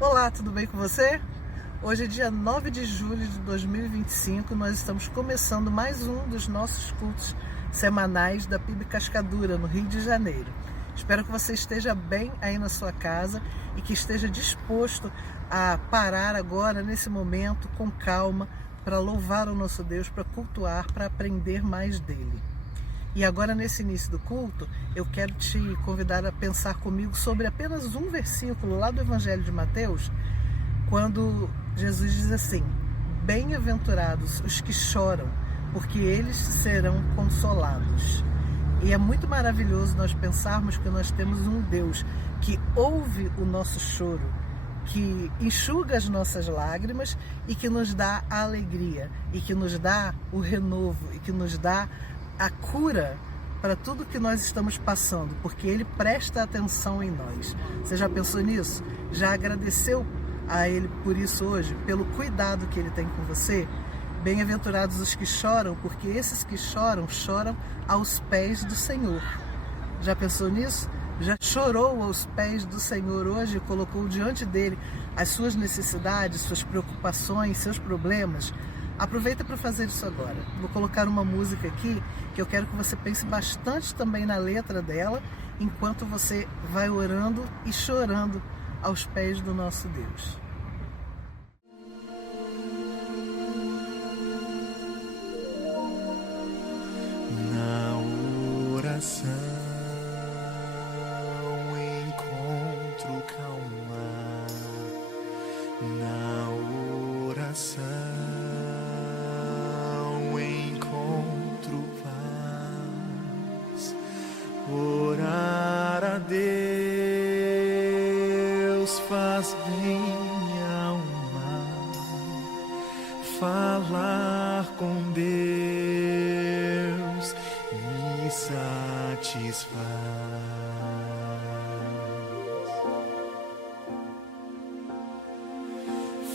Olá, tudo bem com você? Hoje é dia 9 de julho de 2025, nós estamos começando mais um dos nossos cultos semanais da PIB Cascadura, no Rio de Janeiro. Espero que você esteja bem aí na sua casa e que esteja disposto a parar agora, nesse momento, com calma, para louvar o nosso Deus, para cultuar, para aprender mais dele. E agora, nesse início do culto, eu quero te convidar a pensar comigo sobre apenas um versículo lá do Evangelho de Mateus, quando Jesus diz assim: bem-aventurados os que choram, porque eles serão consolados. E é muito maravilhoso nós pensarmos que nós temos um Deus que ouve o nosso choro, que enxuga as nossas lágrimas e que nos dá a alegria, e que nos dá o renovo, e que nos dá a cura para tudo que nós estamos passando, porque Ele presta atenção em nós. Você já pensou nisso? Já agradeceu a Ele por isso hoje? Pelo cuidado que Ele tem com você? Bem-aventurados os que choram, porque esses que choram, choram aos pés do Senhor. Já pensou nisso? Já chorou aos pés do Senhor hoje e colocou diante dele as suas necessidades, suas preocupações, seus problemas? Aproveita para fazer isso agora. Vou colocar uma música aqui que eu quero que você pense bastante também na letra dela, enquanto você vai orando e chorando aos pés do nosso Deus. Na oração encontro calma, na oração encontro paz. Orar a Deus faz bem minha alma, falar com Deus me satisfaz.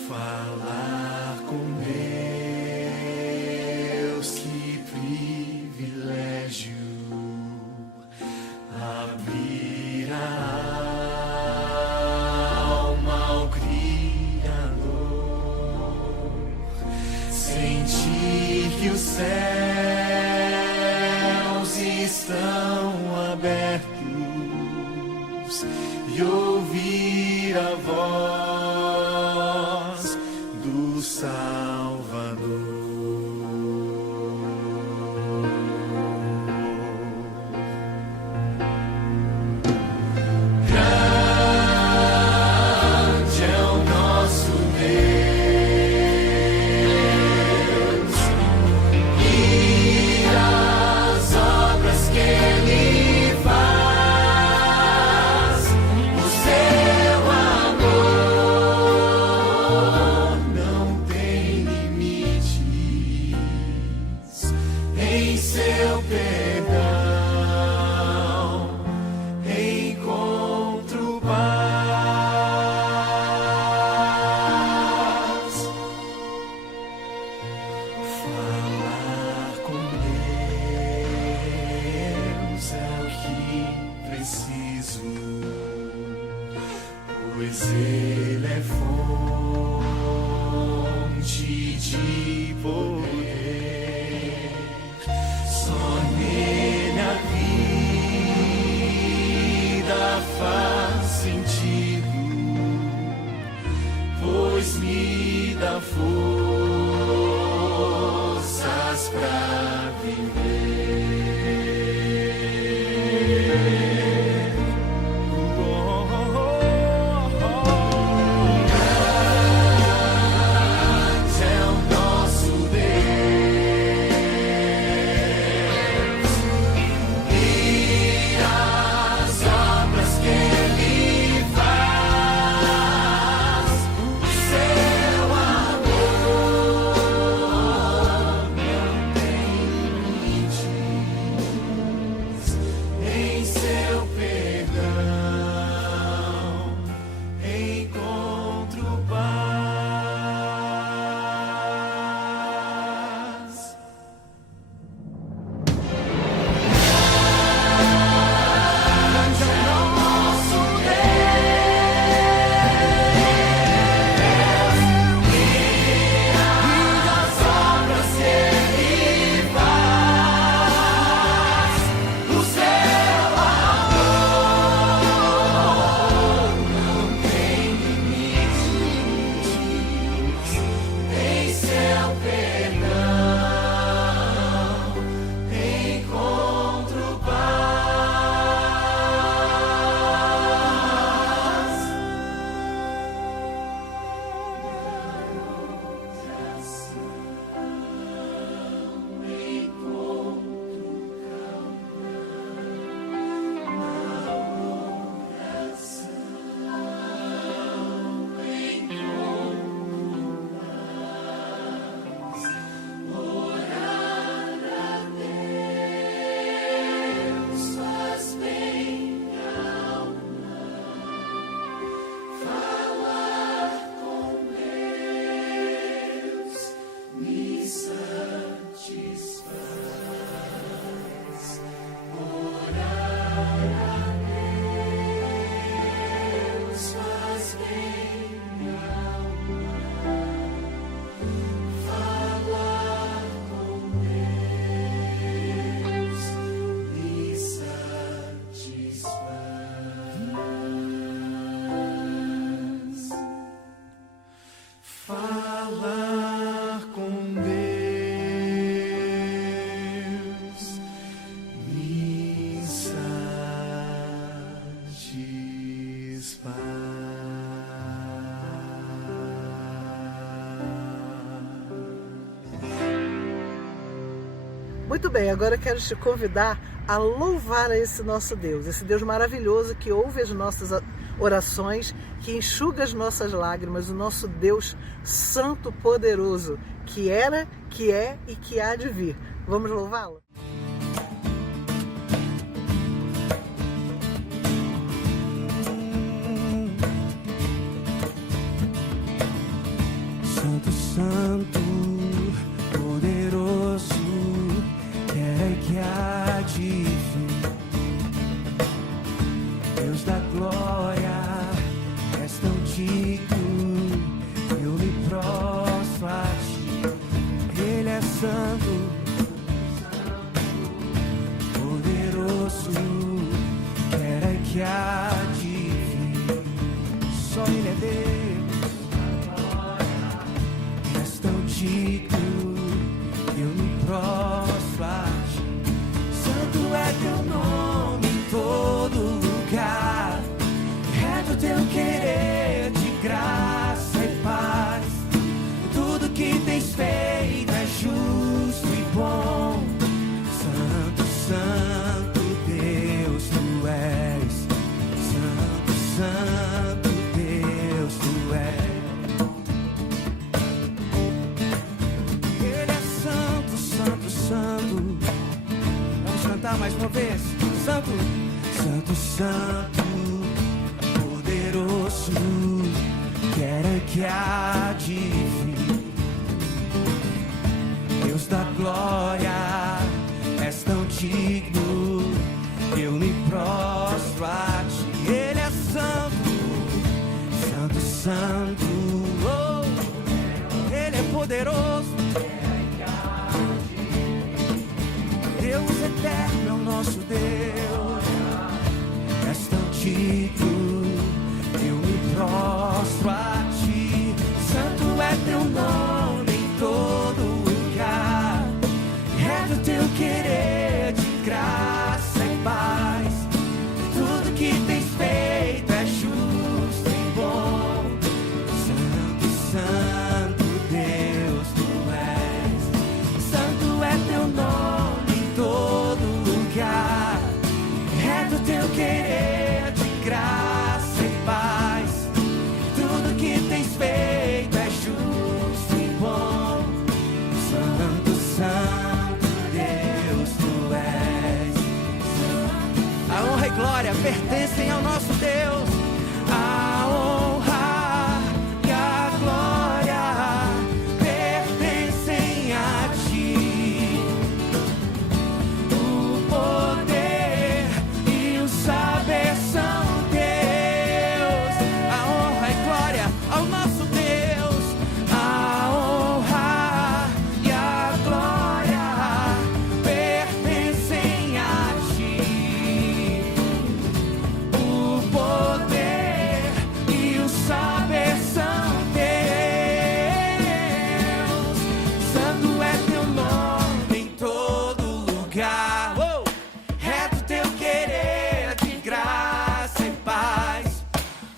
Falar com Deus, que privilégio. Abrir a alma ao Criador, sentir que os céus estão abertos e ouvir a voz do Salvador. Grande é o nosso Deus e as obras que Ele faz. O seu amor não tem limites, em seu perdão encontro paz. Falar com Deus é o que preciso, pois Ele é fonte de poder. Só nele a vida faz sentido, pois me dá forças pra viver. Grande é o nosso Deus e as obras que Ele faz. O seu amor não tem limites, Muito bem, agora eu quero te convidar a louvar a esse nosso Deus, esse Deus maravilhoso que ouve as nossas orações, que enxuga as nossas lágrimas, o nosso Deus santo, poderoso, que era, que é e que há de vir. Vamos louvá-lo? Santo, Santo, poderoso, que era e que há de vir. Deus da glória, és tão digno, eu me prostro a ti. Ele é santo, poderoso, que era e que há de vir. Só Ele é Deus. Eu me prostro a ti. Santo é teu nome em todo lugar. É do teu querer de graça e paz. Tudo que tens feito é justo e bom. Santo, Santo Deus, tu és. Santo, Santo Deus, tu és. Santo, vamos cantar mais uma vez. Santo, Santo, Santo, poderoso, que era que há de vir. Deus da glória, és tão digno, eu me prostro a ti. Ele é santo, Santo, Santo, oh, Ele é poderoso. Deus eterno é o nosso Deus, és tão digno, eu me prostro a ti. Santo é teu nome em todo lugar, é do teu querer de graça e paz. Tudo que tens feito é justo e bom. Santo, Santo Deus, tu és. Santo é teu nome todo lugar, é do teu querer de graça e paz. Tudo que tens feito é justo e bom. Santo, Santo Deus, tu és. A honra e glória pertencem ao nosso Deus. A honra e a glória pertencem a ti. Saber são Deus, a honra e glória ao nosso Deus, a honra e a glória pertencem a ti. O poder e o saber são Deus. Santo é teu nome em todo lugar, é do teu querer de graça e paz.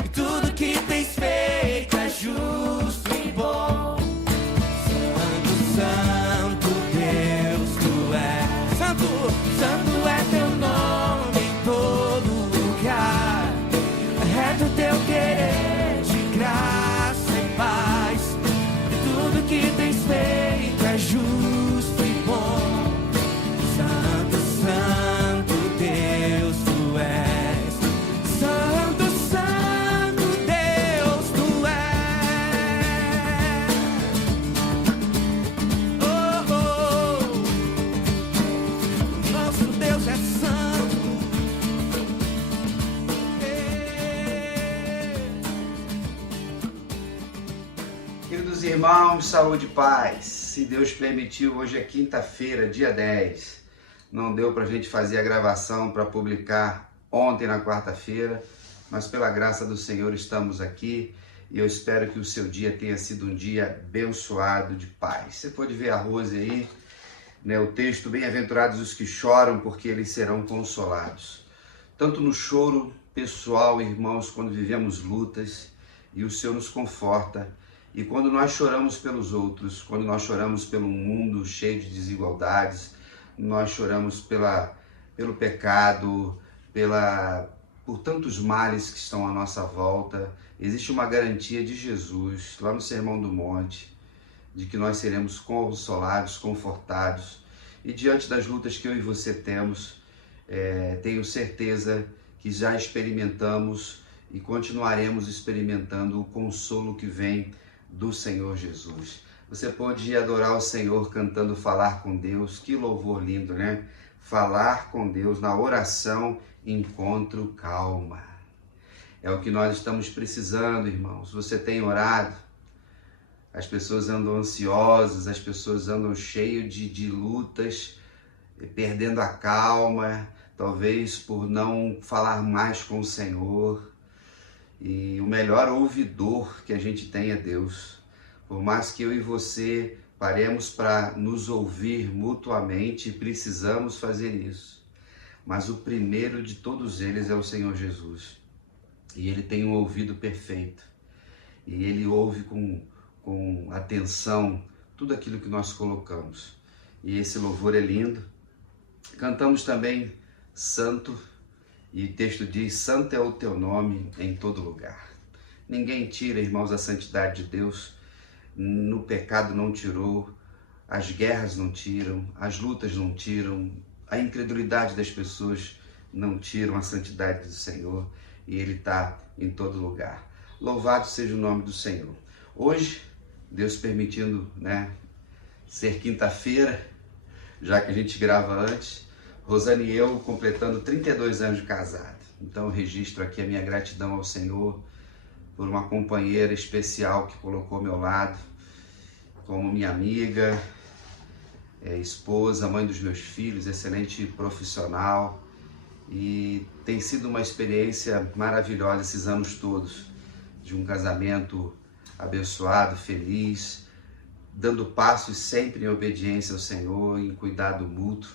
E tudo que tens feito é justo e bom. Santo, Santo Deus, tu és. Santo, Santo é teu nome em todo lugar. É do teu querer de graça e paz. E tudo que tens feito é justo e bom. Santo, Santo Deus, tu és. Santo, Santo Deus, tu és. Oh, oh. Nosso Deus é santo. Queridos irmãos, saúde e paz. Se Deus permitiu, hoje é quinta-feira, dia 10. Não deu para a gente fazer a gravação para publicar ontem na quarta-feira, mas pela graça do Senhor estamos aqui e eu espero que o seu dia tenha sido um dia abençoado de paz. Você pode ver a Rose aí, né, o texto, bem-aventurados os que choram, porque eles serão consolados. Tanto no choro pessoal, irmãos, quando vivemos lutas e o Senhor nos conforta, e quando nós choramos pelos outros, quando nós choramos pelo mundo cheio de desigualdades, nós choramos pelo pecado, por tantos males que estão à nossa volta, existe uma garantia de Jesus, lá no Sermão do Monte, de que nós seremos consolados, confortados, e diante das lutas que eu e você temos, tenho certeza que já experimentamos e continuaremos experimentando o consolo que vem do Senhor Jesus. Você pode adorar o Senhor cantando Falar com Deus, que louvor lindo, né? Falar com Deus na oração, encontro calma. É o que nós estamos precisando, irmãos. Você tem orado? As pessoas andam ansiosas, as pessoas andam cheias de lutas, perdendo a calma, talvez por não falar mais com o Senhor. E o melhor ouvidor que a gente tem é Deus. Por mais que eu e você paremos para nos ouvir mutuamente, precisamos fazer isso. Mas o primeiro de todos eles é o Senhor Jesus. E Ele tem um ouvido perfeito. E Ele ouve com atenção tudo aquilo que nós colocamos. E esse louvor é lindo. Cantamos também Santo. E o texto diz, santo é o teu nome em todo lugar. Ninguém tira, irmãos, a santidade de Deus. No pecado não tirou, as guerras não tiram, as lutas não tiram, a incredulidade das pessoas não tiram a santidade do Senhor. E Ele está em todo lugar. Louvado seja o nome do Senhor. Hoje, Deus permitindo, ser quinta-feira, já que a gente grava antes, Rosane e eu completando 32 anos de casado. Então eu registro aqui a minha gratidão ao Senhor por uma companheira especial que colocou ao meu lado, como minha amiga, esposa, mãe dos meus filhos, excelente profissional. E tem sido uma experiência maravilhosa esses anos todos, de um casamento abençoado, feliz, dando passos sempre em obediência ao Senhor, em cuidado mútuo.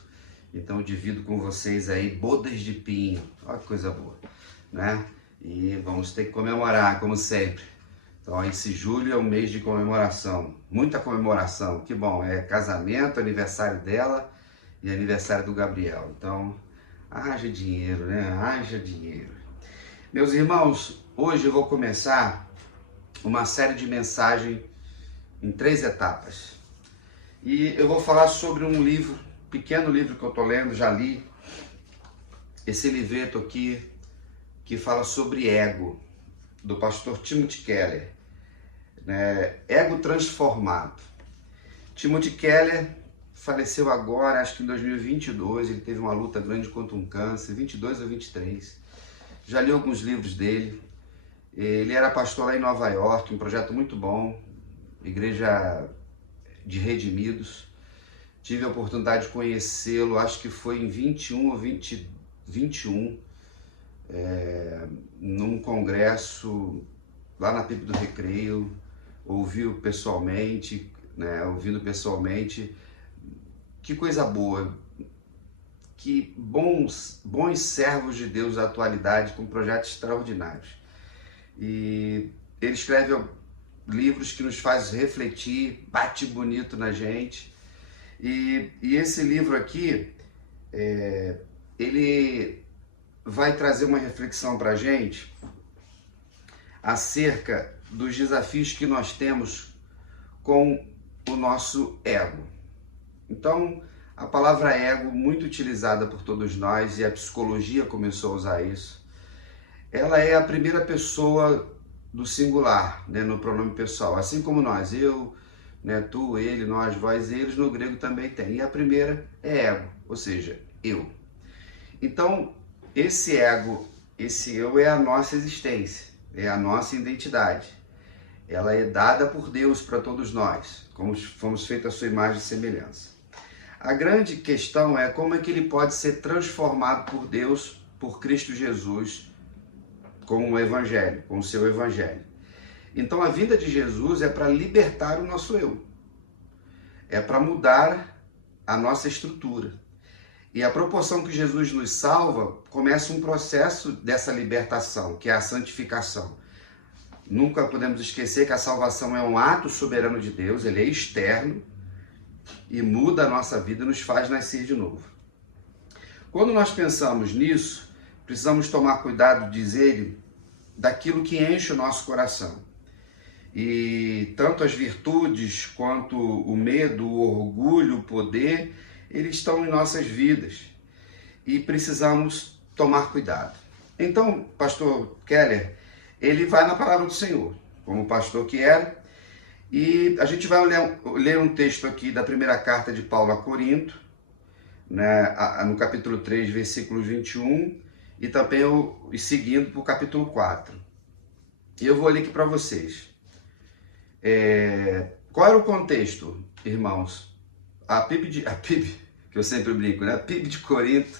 Então eu divido com vocês aí bodas de pinho, olha que coisa boa, né? E vamos ter que comemorar, como sempre. Então esse julho é um mês de comemoração, muita comemoração, que bom, é casamento, aniversário dela e aniversário do Gabriel. Então, haja dinheiro, né? Haja dinheiro. Meus irmãos, hoje eu vou começar uma série de mensagens em 3 etapas. E eu vou falar sobre um livro, pequeno livro que eu estou lendo, já li, esse livreto aqui, que fala sobre ego, do pastor Timothy Keller, Ego Transformado. Timothy Keller faleceu agora, acho que em 2022, ele teve uma luta grande contra um câncer, 22 ou 23. Já li alguns livros dele. Ele era pastor lá em Nova York, um projeto muito bom, Igreja de Redimidos. Tive a oportunidade de conhecê-lo, acho que foi em 21, num congresso lá na PIB do Recreio, ouvindo pessoalmente, que coisa boa, que bons servos de Deus da atualidade com projetos extraordinários. E ele escreve livros que nos fazem refletir, bate bonito na gente. E esse livro aqui, ele vai trazer uma reflexão para a gente acerca dos desafios que nós temos com o nosso ego. Então, a palavra ego, muito utilizada por todos nós, e a psicologia começou a usar isso, ela é a primeira pessoa do singular, no pronome pessoal, assim como nós, eu, tu, ele, nós, vós, eles, no grego também tem. E a primeira é ego, ou seja, eu. Então, esse ego, esse eu é a nossa existência, é a nossa identidade. Ela é dada por Deus para todos nós, como fomos feitos à sua imagem e semelhança. A grande questão é como é que ele pode ser transformado por Deus, por Cristo Jesus, com o Evangelho, com o seu Evangelho. Então a vinda de Jesus é para libertar o nosso eu, é para mudar a nossa estrutura. E a proporção que Jesus nos salva, começa um processo dessa libertação, que é a santificação. Nunca podemos esquecer que a salvação é um ato soberano de Deus, ele é externo, e muda a nossa vida e nos faz nascer de novo. Quando nós pensamos nisso, precisamos tomar cuidado, diz ele, daquilo que enche o nosso coração. E tanto as virtudes quanto o medo, o orgulho, o poder, eles estão em nossas vidas e precisamos tomar cuidado. Então, pastor Keller, ele vai na palavra do Senhor, como pastor que era, e a gente vai ler um texto aqui da primeira carta de Paulo a Corinto, né, no capítulo 3, versículo 21, e também seguindo para o capítulo 4. E eu vou ler aqui para vocês. Qual era o contexto, irmãos? A PIB, que eu sempre brinco, né? A PIB de Corinto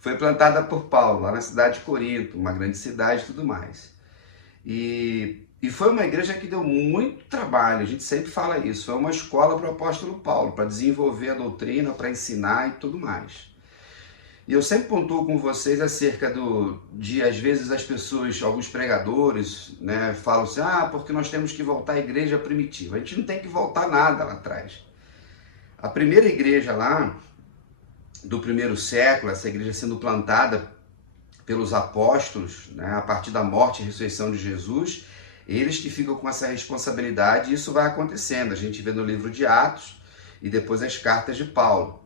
foi plantada por Paulo, lá na cidade de Corinto, uma grande cidade e tudo mais. E foi uma igreja que deu muito trabalho, a gente sempre fala isso, foi uma escola para o apóstolo Paulo, para desenvolver a doutrina, para ensinar e tudo mais. E eu sempre pontuo com vocês acerca de às vezes as pessoas, alguns pregadores, né, falam assim, porque nós temos que voltar à igreja primitiva. A gente não tem que voltar nada lá atrás. A primeira igreja lá, do primeiro século, essa igreja sendo plantada pelos apóstolos, né, a partir da morte e ressurreição de Jesus, eles que ficam com essa responsabilidade, e isso vai acontecendo. A gente vê no livro de Atos e depois as cartas de Paulo,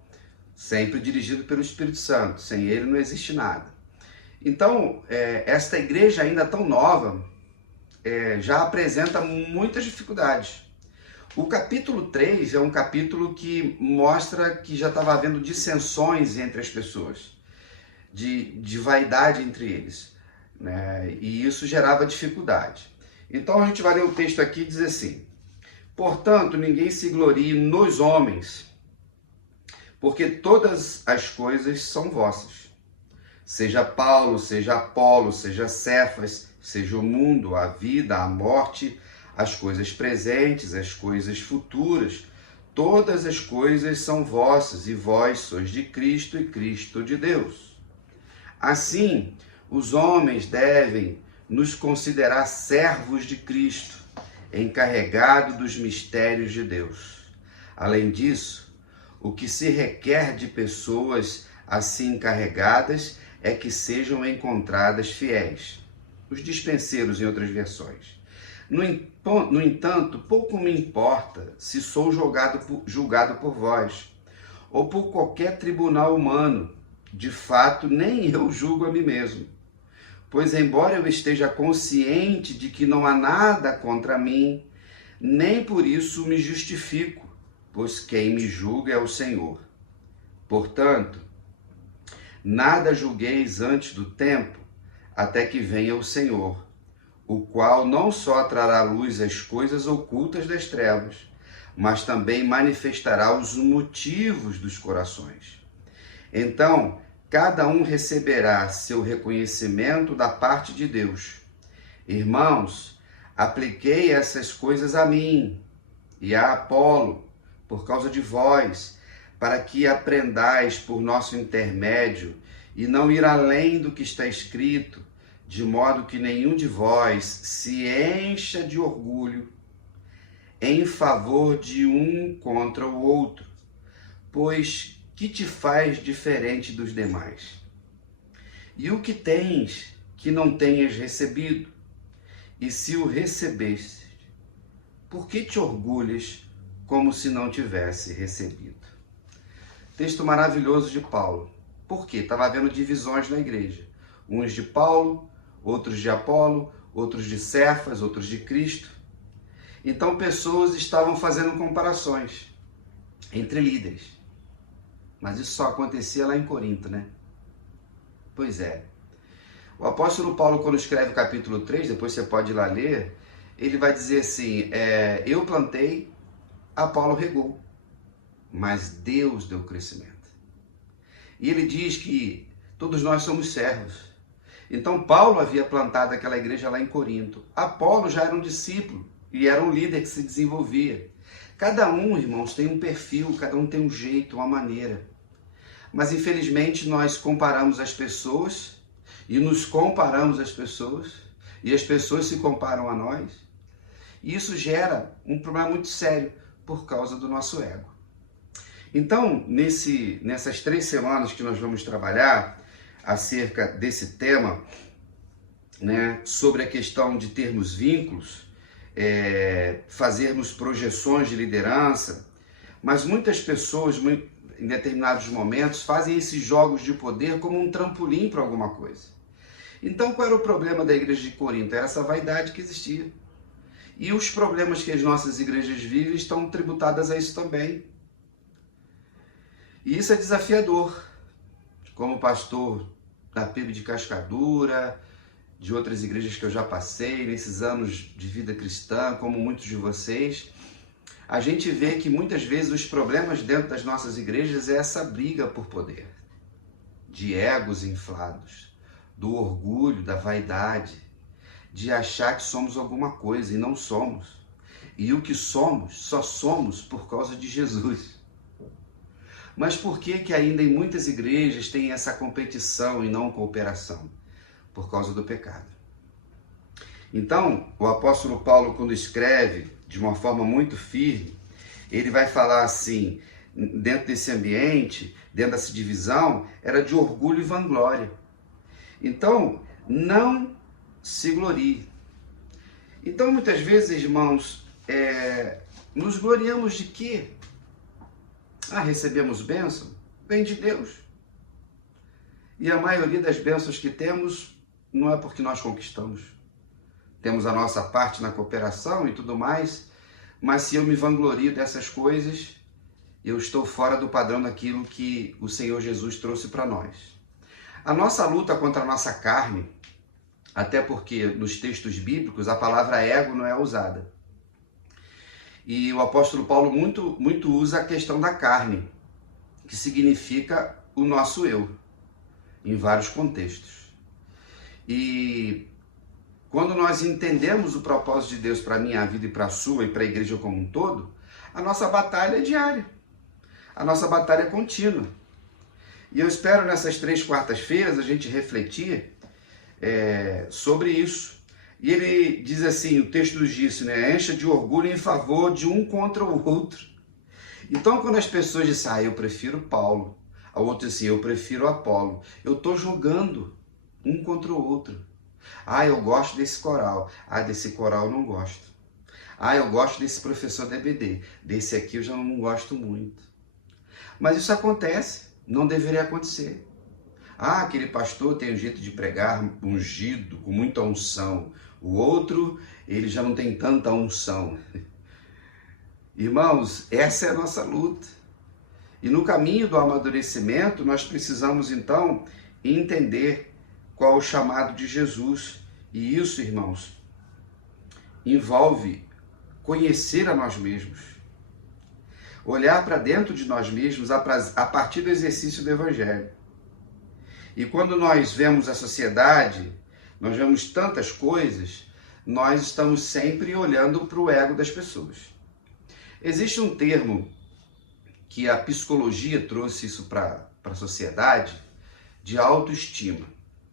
sempre dirigido pelo Espírito Santo. Sem ele não existe nada. Então, esta igreja ainda tão nova, já apresenta muitas dificuldades. O capítulo 3 é um capítulo que mostra que já estava havendo dissensões entre as pessoas, de vaidade entre eles, né? E isso gerava dificuldade. Então a gente vai ler o texto aqui e diz assim: portanto, ninguém se glorie nos homens, porque todas as coisas são vossas. Seja Paulo, seja Apolo, seja Cefas, seja o mundo, a vida, a morte, as coisas presentes, as coisas futuras, todas as coisas são vossas, e vós sois de Cristo e Cristo de Deus. Assim, os homens devem nos considerar servos de Cristo, encarregados dos mistérios de Deus. Além disso, o que se requer de pessoas assim encarregadas é que sejam encontradas fiéis. Os dispenseiros em outras versões. No entanto, pouco me importa se sou julgado por vós, ou por qualquer tribunal humano. De fato, nem eu julgo a mim mesmo. Pois, embora eu esteja consciente de que não há nada contra mim, nem por isso me justifico, pois quem me julga é o Senhor. Portanto, nada julgueis antes do tempo, até que venha o Senhor, o qual não só trará à luz as coisas ocultas das trevas, mas também manifestará os motivos dos corações. Então, cada um receberá seu reconhecimento da parte de Deus. Irmãos, apliquei essas coisas a mim e a Apolo, por causa de vós, para que aprendais por nosso intermédio e não ir além do que está escrito, de modo que nenhum de vós se encha de orgulho em favor de um contra o outro, pois que te faz diferente dos demais? E o que tens que não tenhas recebido? E se o recebeste, por que te orgulhas como se não tivesse recebido? Texto maravilhoso de Paulo. Por quê? Estava havendo divisões na igreja. Uns de Paulo, outros de Apolo, outros de Cefas, outros de Cristo. Então pessoas estavam fazendo comparações entre líderes. Mas isso só acontecia lá em Corinto, né? Pois é. O apóstolo Paulo, quando escreve o capítulo 3, depois você pode ir lá ler, ele vai dizer assim, eu plantei, Apolo regou, mas Deus deu crescimento. E ele diz que todos nós somos servos. Então Paulo havia plantado aquela igreja lá em Corinto. Apolo já era um discípulo e era um líder que se desenvolvia. Cada um, irmãos, tem um perfil, cada um tem um jeito, uma maneira. Mas, infelizmente, nós comparamos as pessoas e nos comparamos às pessoas e as pessoas se comparam a nós. E isso gera um problema muito sério por causa do nosso ego. Então, nessas 3 semanas que nós vamos trabalhar acerca desse tema, né, sobre a questão de termos vínculos, fazermos projeções de liderança, mas muitas pessoas, em determinados momentos, fazem esses jogos de poder como um trampolim para alguma coisa. Então, qual era o problema da igreja de Corinto? Era essa vaidade que existia. E os problemas que as nossas igrejas vivem estão tributadas a isso também. E isso é desafiador. Como pastor da PIB de Cascadura, de outras igrejas que eu já passei, nesses anos de vida cristã, como muitos de vocês, a gente vê que muitas vezes os problemas dentro das nossas igrejas é essa briga por poder, de egos inflados, do orgulho, da vaidade, de achar que somos alguma coisa e não somos. E o que somos, só somos por causa de Jesus. Mas por que ainda em muitas igrejas tem essa competição e não cooperação? Por causa do pecado. Então, o apóstolo Paulo, quando escreve de uma forma muito firme, ele vai falar assim, dentro desse ambiente, dentro dessa divisão, era de orgulho e vanglória. Então, não se glorie. Então, muitas vezes, irmãos, nos gloriamos de quê? Recebemos bênção? Vem de Deus. E a maioria das bênçãos que temos não é porque nós conquistamos. Temos a nossa parte na cooperação e tudo mais, mas se eu me vanglorio dessas coisas, eu estou fora do padrão daquilo que o Senhor Jesus trouxe para nós. A nossa luta contra a nossa carne, até porque nos textos bíblicos a palavra ego não é usada. E o apóstolo Paulo muito usa a questão da carne, que significa o nosso eu, em vários contextos. E quando nós entendemos o propósito de Deus para a minha vida e para a sua e para a igreja como um todo, a nossa batalha é diária, a nossa batalha é contínua. E eu espero nessas 3 quartas-feiras a gente refletir sobre isso. E ele diz assim, o texto nos diz, né? Encha de orgulho em favor de um contra o outro. Então, quando as pessoas dizem, eu prefiro Paulo, a outra diz assim, eu prefiro Apolo, eu estou jogando um contra o outro. Eu gosto desse coral, desse coral eu não gosto. Eu gosto desse professor da EBD, desse aqui eu já não gosto muito. Mas isso acontece, não deveria acontecer. Aquele pastor tem um jeito de pregar ungido, com muita unção. O outro, ele já não tem tanta unção. Irmãos, essa é a nossa luta. E no caminho do amadurecimento, nós precisamos então entender qual é o chamado de Jesus. E isso, irmãos, envolve conhecer a nós mesmos. Olhar para dentro de nós mesmos a partir do exercício do Evangelho. E quando nós vemos a sociedade, nós vemos tantas coisas, nós estamos sempre olhando para o ego das pessoas. Existe um termo que a psicologia trouxe isso para a sociedade, de autoestima.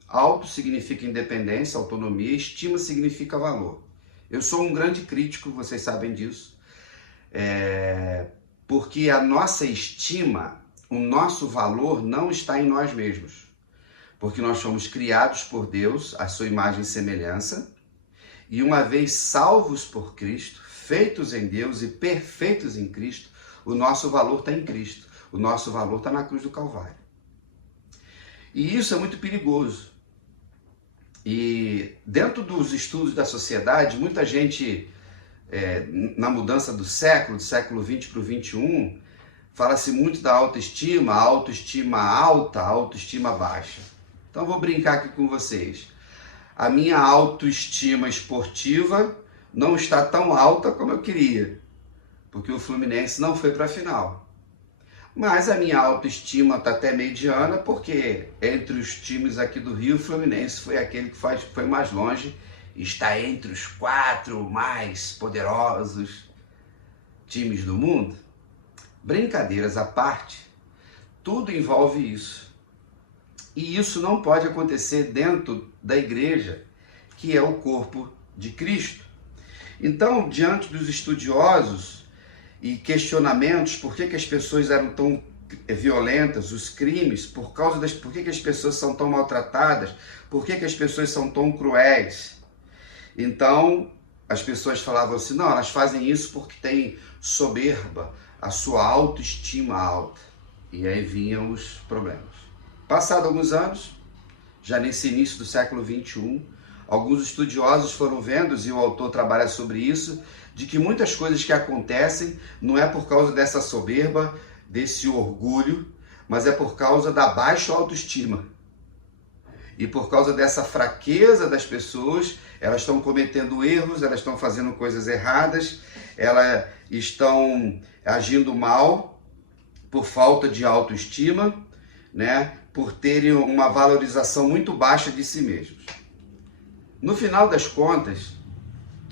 Auto significa independência, autonomia, estima significa valor. Eu sou um grande crítico, vocês sabem disso, porque a nossa estima, o nosso valor não está em nós mesmos. Porque nós fomos criados por Deus, à sua imagem e semelhança, e uma vez salvos por Cristo, feitos em Deus e perfeitos em Cristo, o nosso valor está em Cristo, o nosso valor está na cruz do Calvário. E isso é muito perigoso. E dentro dos estudos da sociedade, muita gente, na mudança do século XX para o XXI, fala-se muito da autoestima alta, autoestima baixa. Então eu vou brincar aqui com vocês. A minha autoestima esportiva não está tão alta como eu queria, porque o Fluminense não foi para a final. Mas a minha autoestima está até mediana, porque entre os times aqui do Rio, o Fluminense foi aquele que foi mais longe e está entre os 4 mais poderosos times do mundo. Brincadeiras à parte, tudo envolve isso. E isso não pode acontecer dentro da igreja, que é o corpo de Cristo. Então, diante dos estudiosos, e questionamentos, por que as pessoas eram tão violentas, os crimes, por que as pessoas são tão maltratadas, por que as pessoas são tão cruéis. Então, as pessoas falavam assim, não, elas fazem isso porque têm soberba, a sua autoestima alta. E aí vinham os problemas. Passado alguns anos, já nesse início do século XXI, alguns estudiosos foram vendo, e o autor trabalha sobre isso, de que muitas coisas que acontecem não é por causa dessa soberba, desse orgulho, mas é por causa da baixa autoestima. E por causa dessa fraqueza das pessoas, elas estão cometendo erros, elas estão fazendo coisas erradas, elas estão agindo mal por falta de autoestima, né? Por terem uma valorização muito baixa de si mesmos. No final das contas,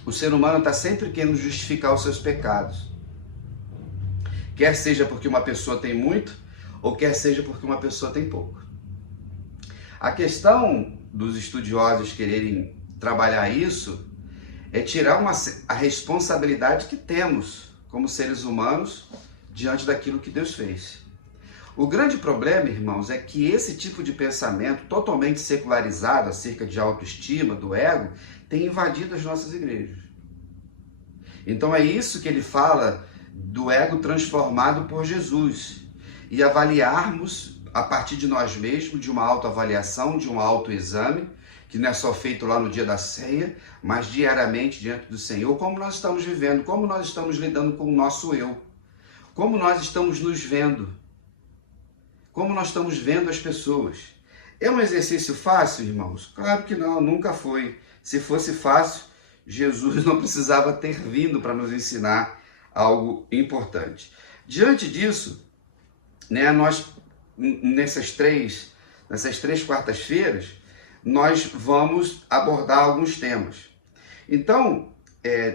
o ser humano está sempre querendo justificar os seus pecados. Quer seja porque uma pessoa tem muito, ou quer seja porque uma pessoa tem pouco. A questão dos estudiosos quererem trabalhar isso é tirar a responsabilidade que temos como seres humanos diante daquilo que Deus fez. O grande problema, irmãos, é que esse tipo de pensamento totalmente secularizado acerca de autoestima, do ego, tem invadido as nossas igrejas. Então é isso que ele fala do ego transformado por Jesus. E avaliarmos a partir de nós mesmos, de uma autoavaliação, de um autoexame, que não é só feito lá no dia da ceia, mas diariamente diante do Senhor, como nós estamos vivendo, como nós estamos lidando com o nosso eu, como nós estamos nos vendo, como nós estamos vendo as pessoas. É um exercício fácil, irmãos? Claro que não, nunca foi. Se fosse fácil, Jesus não precisava ter vindo para nos ensinar algo importante. Diante disso, né, nós, nessas três quartas-feiras, nós vamos abordar alguns temas. Então,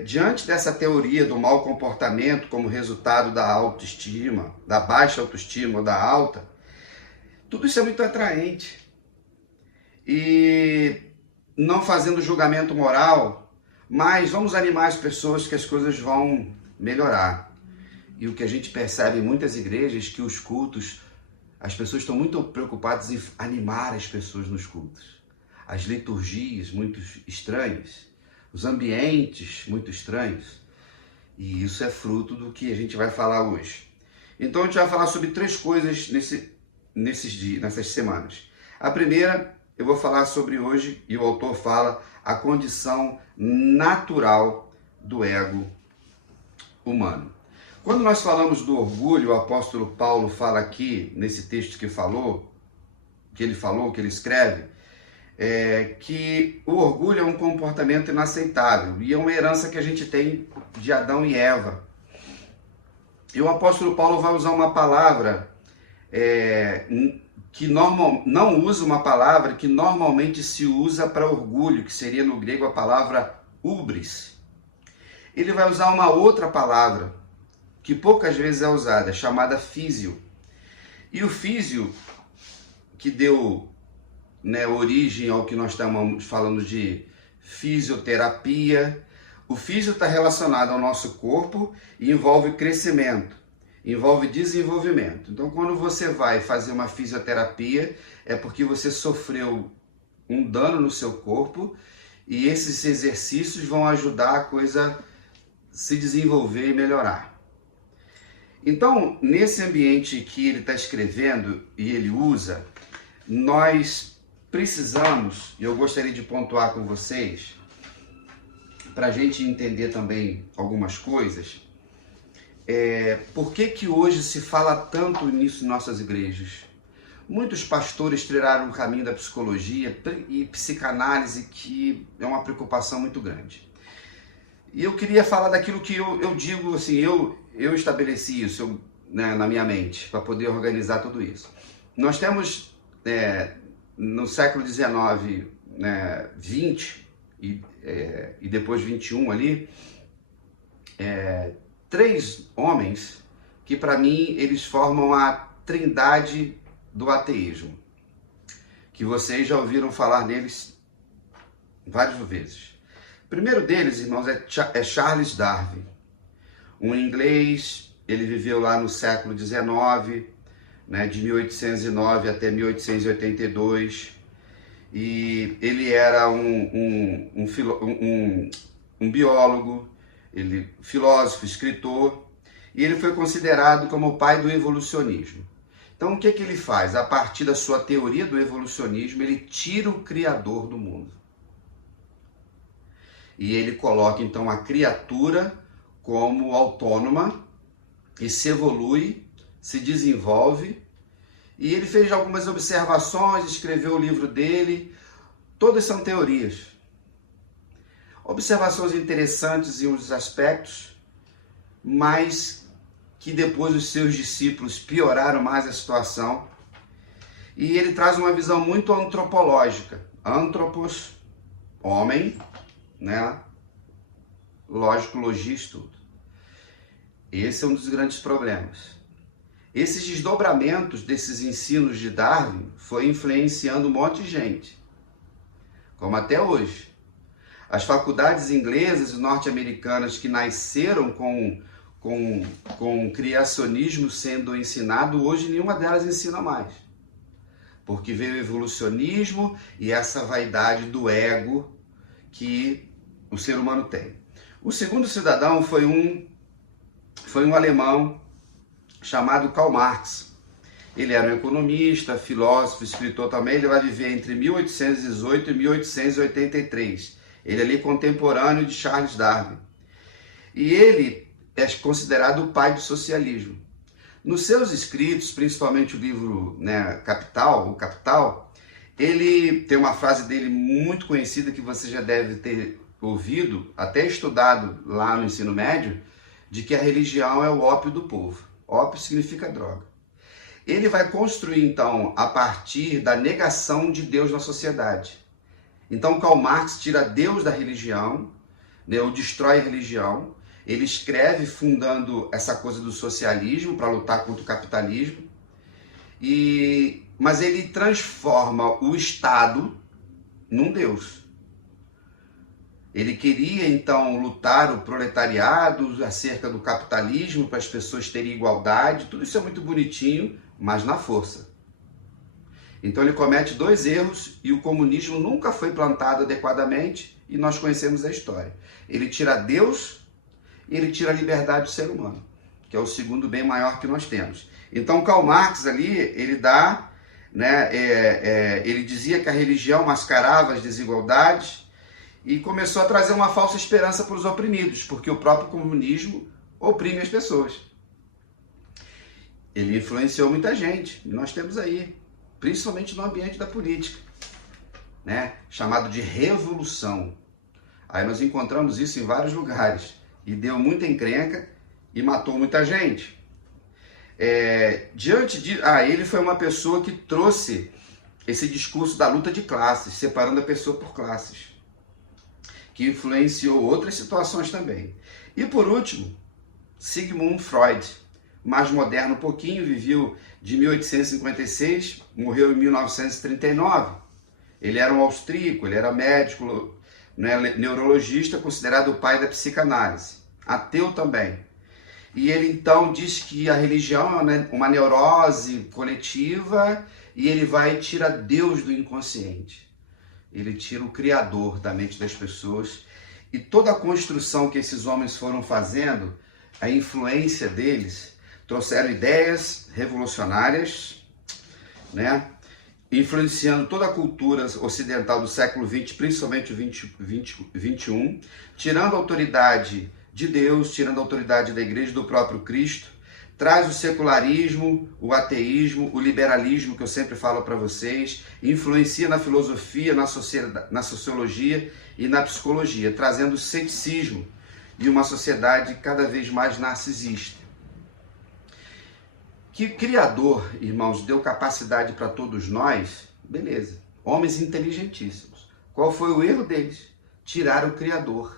diante dessa teoria do mau comportamento como resultado da autoestima, da baixa autoestima ou da alta, tudo isso é muito atraente. E não fazendo julgamento moral, mas vamos animar as pessoas que as coisas vão melhorar. E o que a gente percebe em muitas igrejas é que os cultos, as pessoas estão muito preocupadas em animar as pessoas nos cultos. As liturgias muito estranhas, os ambientes muito estranhos. E isso é fruto do que a gente vai falar hoje. Então a gente vai falar sobre 3 coisas nessas semanas. A primeira, eu vou falar sobre hoje, e o autor fala, a condição natural do ego humano. Quando nós falamos do orgulho, o apóstolo Paulo fala aqui, nesse texto que ele escreve, que o orgulho é um comportamento inaceitável e é uma herança que a gente tem de Adão e Eva. E o apóstolo Paulo vai usar uma palavra não usa uma palavra que normalmente se usa para orgulho, que seria no grego a palavra hubris. Ele vai usar uma outra palavra que poucas vezes é usada, chamada físio. E o físio, que deu origem ao que nós estamos falando de fisioterapia. O físio está relacionado ao nosso corpo e envolve crescimento, envolve desenvolvimento. Então, quando você vai fazer uma fisioterapia, é porque você sofreu um dano no seu corpo e esses exercícios vão ajudar a coisa se desenvolver e melhorar. Então, nesse ambiente que ele está escrevendo e ele usa, nós precisamos, e eu gostaria de pontuar com vocês, para a gente entender também algumas coisas, por que hoje se fala tanto nisso em nossas igrejas? Muitos pastores trilharam o caminho da psicologia e psicanálise, que é uma preocupação muito grande. E eu queria falar daquilo que eu digo, assim, eu estabeleci isso na minha mente, para poder organizar tudo isso. Nós temos, no século XIX, 20 e depois 21 ali, 3 homens que, para mim, eles formam a trindade do ateísmo, que vocês já ouviram falar neles várias vezes. O primeiro deles, irmãos, é Charles Darwin, um inglês, ele viveu lá no século XIX, né, de 1809 até 1882, e ele era um biólogo, filósofo, escritor, e ele foi considerado como o pai do evolucionismo. Então, o que ele faz? A partir da sua teoria do evolucionismo, ele tira o Criador do mundo. E ele coloca, então, a criatura como autônoma e se evolui, se desenvolve. E ele fez algumas observações, escreveu o livro dele. Todas são teorias. Observações interessantes em uns aspectos, mas que depois os seus discípulos pioraram mais a situação. E ele traz uma visão muito antropológica. Antropos, homem, né? Lógico, logia, estudo. Esse é um dos grandes problemas. Esses desdobramentos desses ensinos de Darwin foi influenciando um monte de gente, como até hoje. As faculdades inglesas e norte-americanas que nasceram com criacionismo sendo ensinado, hoje nenhuma delas ensina mais. Porque veio o evolucionismo e essa vaidade do ego que o ser humano tem. O segundo cidadão foi um alemão chamado Karl Marx. Ele era um economista, filósofo, escritor também. Ele vai viver entre 1818 e 1883. Ele é ali contemporâneo de Charles Darwin. E ele é considerado o pai do socialismo. Nos seus escritos, principalmente o livro, né, o Capital, ele tem uma frase dele muito conhecida que você já deve ter ouvido, até estudado lá no ensino médio, de que a religião é o ópio do povo. Ópio significa droga. Ele vai construir, então, a partir da negação de Deus na sociedade. Então, Karl Marx tira Deus da religião, né, ou destrói a religião. Ele escreve fundando essa coisa do socialismo para lutar contra o capitalismo. Mas ele transforma o Estado num Deus. Ele queria, então, lutar o proletariado acerca do capitalismo, para as pessoas terem igualdade. Tudo isso é muito bonitinho, mas na força. Então ele comete dois erros e o comunismo nunca foi plantado adequadamente e nós conhecemos a história. Ele tira Deus e ele tira a liberdade do ser humano, que é o segundo bem maior que nós temos. Então Karl Marx ali, ele dá, né, ele dizia que a religião mascarava as desigualdades e começou a trazer uma falsa esperança para os oprimidos, porque o próprio comunismo oprime as pessoas. Ele influenciou muita gente, e nós temos aí, principalmente no ambiente da política, né, chamado de revolução. Aí nós encontramos isso em vários lugares, e deu muita encrenca e matou muita gente. Ele foi uma pessoa que trouxe esse discurso da luta de classes, separando a pessoa por classes, que influenciou outras situações também. E por último, Sigmund Freud, mais moderno um pouquinho, viveu de 1856, morreu em 1939. Ele era um austríaco, ele era médico, né, neurologista, considerado o pai da psicanálise, ateu também. E ele então diz que a religião é uma neurose coletiva e ele vai tirar Deus do inconsciente. Ele tira o Criador da mente das pessoas. E toda a construção que esses homens foram fazendo, a influência deles, trouxeram ideias revolucionárias, né? Influenciando toda a cultura ocidental do século XX, principalmente o XXI, tirando a autoridade de Deus, tirando a autoridade da igreja, do próprio Cristo, traz o secularismo, o ateísmo, o liberalismo, que eu sempre falo para vocês, influencia na filosofia, na sociologia e na psicologia, trazendo o ceticismo e uma sociedade cada vez mais narcisista. Que o Criador, irmãos, deu capacidade para todos nós, beleza, homens inteligentíssimos. Qual foi o erro deles? Tirar o Criador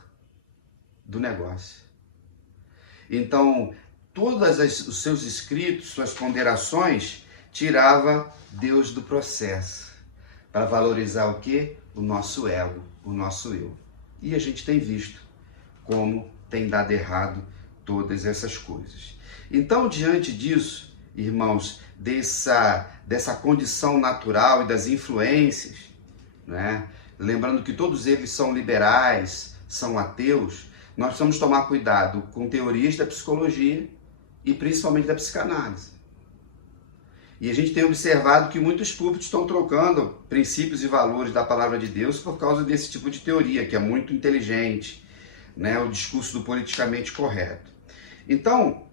do negócio. Então, todos os seus escritos, suas ponderações, tirava Deus do processo, para valorizar o quê? O nosso ego, o nosso eu. E a gente tem visto como tem dado errado todas essas coisas. Então, diante disso, irmãos, dessa condição natural e das influências, né? Lembrando que todos eles são liberais, são ateus, nós precisamos tomar cuidado com teorias da psicologia e principalmente da psicanálise. E a gente tem observado que muitos púlpitos estão trocando princípios e valores da palavra de Deus por causa desse tipo de teoria, que é muito inteligente, né? O discurso do politicamente correto. Então,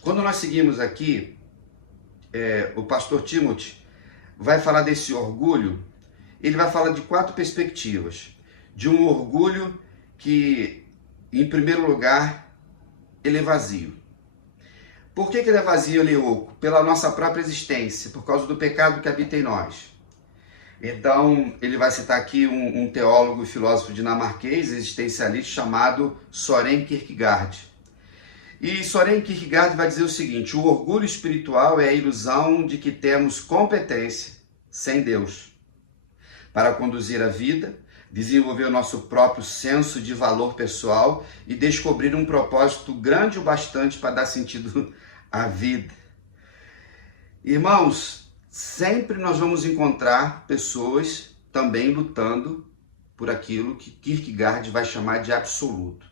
quando nós seguimos aqui, o pastor Timothy vai falar desse orgulho. Ele vai falar de 4 perspectivas. De um orgulho que, em primeiro lugar, ele é vazio. Por que ele é vazio, ele é oco? Pela nossa própria existência, por causa do pecado que habita em nós. Então, ele vai citar aqui um teólogo e filósofo dinamarquês, existencialista, chamado Søren Kierkegaard. E Søren Kierkegaard vai dizer o seguinte: o orgulho espiritual é a ilusão de que temos competência, sem Deus, para conduzir a vida, desenvolver o nosso próprio senso de valor pessoal e descobrir um propósito grande o bastante para dar sentido à vida. Irmãos, sempre nós vamos encontrar pessoas também lutando por aquilo que Kierkegaard vai chamar de absoluto.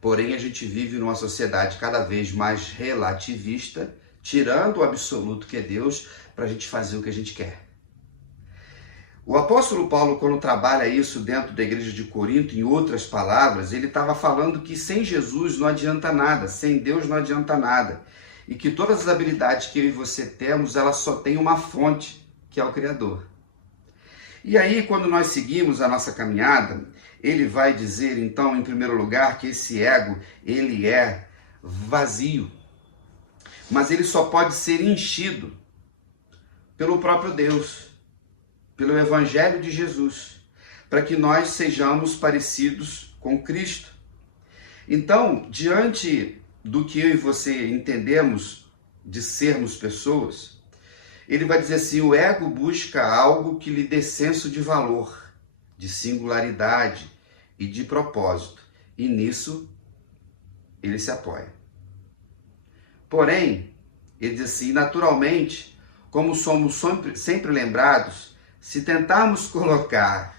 Porém, a gente vive numa sociedade cada vez mais relativista, tirando o absoluto que é Deus, para a gente fazer o que a gente quer. O apóstolo Paulo, quando trabalha isso dentro da igreja de Corinto, em outras palavras, ele estava falando que sem Jesus não adianta nada, sem Deus não adianta nada. E que todas as habilidades que eu e você temos, elas só têm uma fonte, que é o Criador. E aí, quando nós seguimos a nossa caminhada, ele vai dizer, então, em primeiro lugar, que esse ego, ele é vazio. Mas ele só pode ser enchido pelo próprio Deus, pelo Evangelho de Jesus, para que nós sejamos parecidos com Cristo. Então, diante do que eu e você entendemos de sermos pessoas, ele vai dizer assim: o ego busca algo que lhe dê senso de valor, de singularidade e de propósito, e nisso ele se apoia. Porém, ele diz assim: naturalmente, como somos sempre lembrados, se tentarmos colocar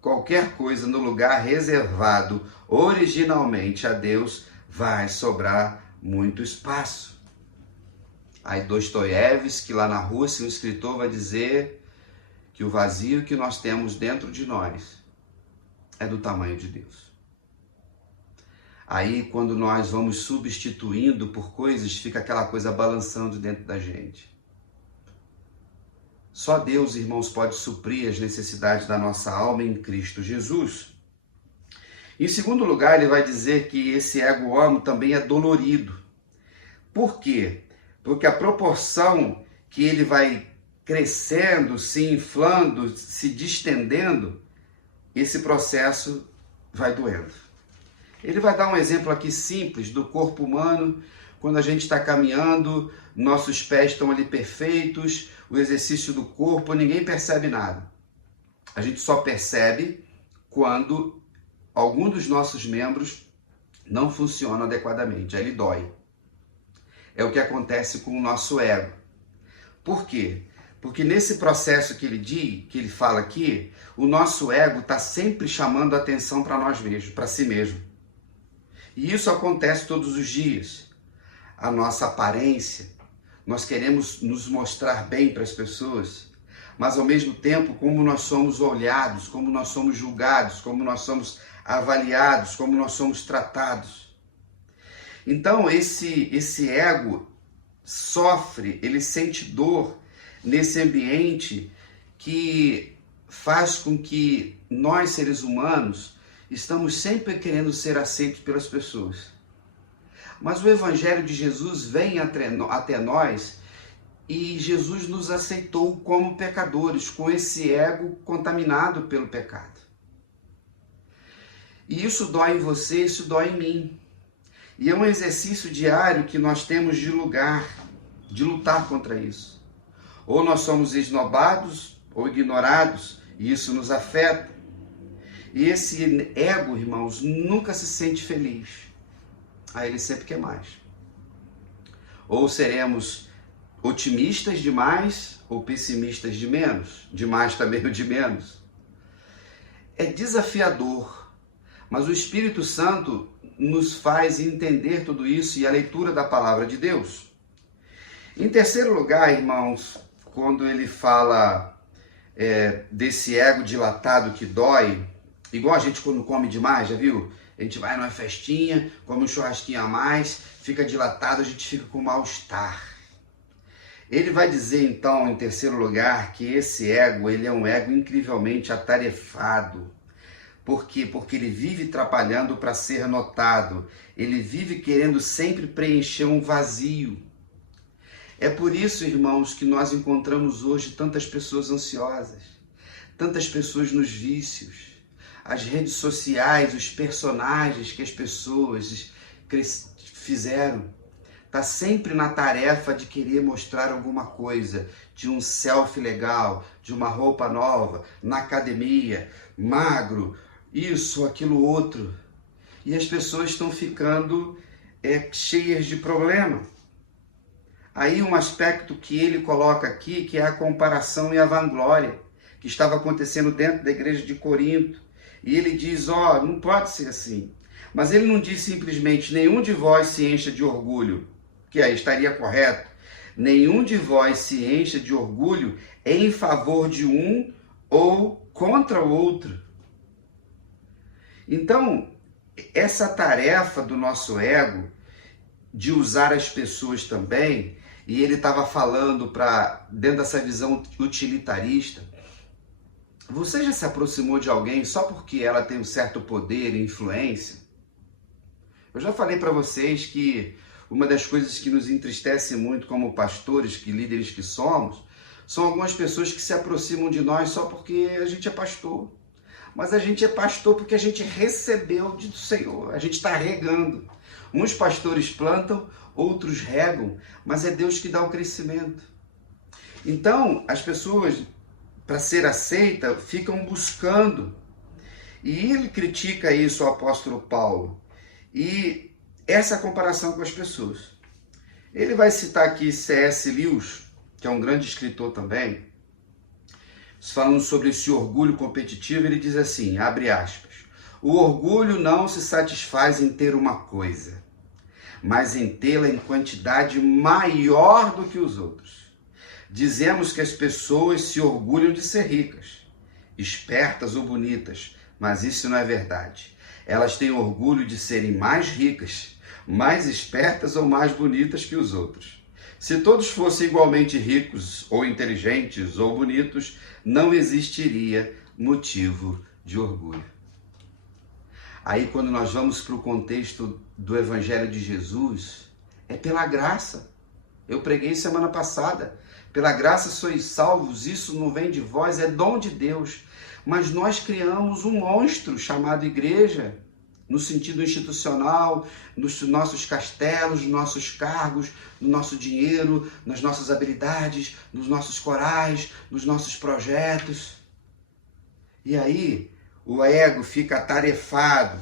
qualquer coisa no lugar reservado originalmente a Deus, vai sobrar muito espaço. Aí Dostoiévski, lá na Rússia, um escritor, vai dizer que o vazio que nós temos dentro de nós é do tamanho de Deus. Aí, quando nós vamos substituindo por coisas, fica aquela coisa balançando dentro da gente. Só Deus, irmãos, pode suprir as necessidades da nossa alma em Cristo Jesus. Em segundo lugar, ele vai dizer que esse ego amo também é dolorido. Por quê? Porque a proporção que ele vai crescendo, se inflando, se distendendo, esse processo vai doendo. Ele vai dar um exemplo aqui simples do corpo humano. Quando a gente está caminhando, nossos pés estão ali perfeitos, o exercício do corpo, ninguém percebe nada. A gente só percebe quando algum dos nossos membros não funciona adequadamente, aí ele dói. É o que acontece com o nosso ego. Por quê? Porque nesse processo que ele fala aqui, o nosso ego está sempre chamando a atenção para nós mesmos, para si mesmo. E isso acontece todos os dias. A nossa aparência, nós queremos nos mostrar bem para as pessoas, mas ao mesmo tempo, como nós somos olhados, como nós somos julgados, como nós somos avaliados, como nós somos tratados. Então, esse ego sofre, ele sente dor nesse ambiente que faz com que nós, seres humanos, estamos sempre querendo ser aceitos pelas pessoas. Mas o Evangelho de Jesus vem até nós e Jesus nos aceitou como pecadores, com esse ego contaminado pelo pecado. E isso dói em você, isso dói em mim. E é um exercício diário que nós temos de lutar contra isso. Ou nós somos esnobados ou ignorados, e isso nos afeta. E esse ego, irmãos, nunca se sente feliz. aí ele sempre quer mais. Ou seremos otimistas demais ou pessimistas de menos, de mais também ou de menos. É desafiador, mas o Espírito Santo nos faz entender tudo isso e a leitura da palavra de Deus. Em terceiro lugar, irmãos, quando ele fala desse ego dilatado que dói, igual a gente quando come demais, já viu? A gente vai numa festinha, come um churrasquinho a mais, fica dilatado, a gente fica com mal-estar. Ele vai dizer então, em terceiro lugar, que esse ego, ele é um ego incrivelmente atarefado. Por quê? Porque ele vive trabalhando para ser notado. Ele vive querendo sempre preencher um vazio. É por isso, irmãos, que nós encontramos hoje tantas pessoas ansiosas, tantas pessoas nos vícios. As redes sociais, os personagens que as pessoas fizeram, está sempre na tarefa de querer mostrar alguma coisa, de um selfie legal, de uma roupa nova, na academia, magro, isso, aquilo, outro. E as pessoas estão ficando cheias de problema. Aí um aspecto que ele coloca aqui, que é a comparação e a vanglória, que estava acontecendo dentro da igreja de Corinto. E ele diz, não pode ser assim. Mas ele não diz simplesmente, nenhum de vós se encha de orgulho, que aí estaria correto. Nenhum de vós se encha de orgulho em favor de um ou contra o outro. Então, essa tarefa do nosso ego, de usar as pessoas também, e ele estava falando dentro dessa visão utilitarista, você já se aproximou de alguém só porque ela tem um certo poder e influência? Eu já falei para vocês que uma das coisas que nos entristece muito como pastores, que líderes que somos, são algumas pessoas que se aproximam de nós só porque a gente é pastor. Mas a gente é pastor porque a gente recebeu do Senhor, a gente está regando. Uns pastores plantam, outros regam, mas é Deus que dá o crescimento. Então, as pessoas, para ser aceita, ficam buscando. E ele critica isso, o apóstolo Paulo. E essa comparação com as pessoas. Ele vai citar aqui C.S. Lewis, que é um grande escritor também, falando sobre esse orgulho competitivo. Ele diz assim, abre aspas, o orgulho não se satisfaz em ter uma coisa, mas em tê-la em quantidade maior do que os outros. Dizemos que as pessoas se orgulham de ser ricas, espertas ou bonitas, mas isso não é verdade. Elas têm orgulho de serem mais ricas, mais espertas ou mais bonitas que os outros. Se todos fossem igualmente ricos, ou inteligentes, ou bonitos, não existiria motivo de orgulho. Aí, quando nós vamos para o contexto do Evangelho de Jesus, é pela graça. Eu preguei semana passada. Pela graça sois salvos, isso não vem de vós, é dom de Deus. Mas nós criamos um monstro chamado igreja, no sentido institucional, nos nossos castelos, nos nossos cargos, no nosso dinheiro, nas nossas habilidades, nos nossos corais, nos nossos projetos. E aí o ego fica atarefado.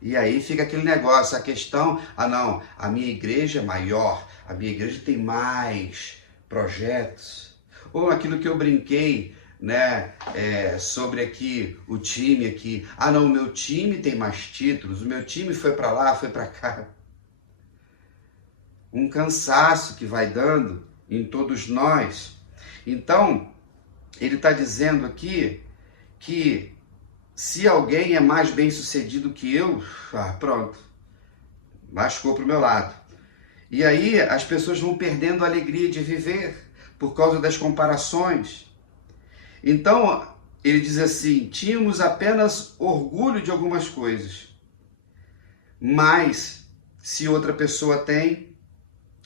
E aí fica aquele negócio, a questão, não, a minha igreja é maior, a minha igreja tem mais projetos. Ou aquilo que eu brinquei, né, sobre aqui, o time aqui. Não, o meu time tem mais títulos, o meu time foi para lá, foi para cá. Um cansaço que vai dando em todos nós. Então, ele está dizendo aqui que se alguém é mais bem sucedido que eu, pronto, lascou para o meu lado. E aí as pessoas vão perdendo a alegria de viver por causa das comparações. Então, ele diz assim, tínhamos apenas orgulho de algumas coisas, mas se outra pessoa tem,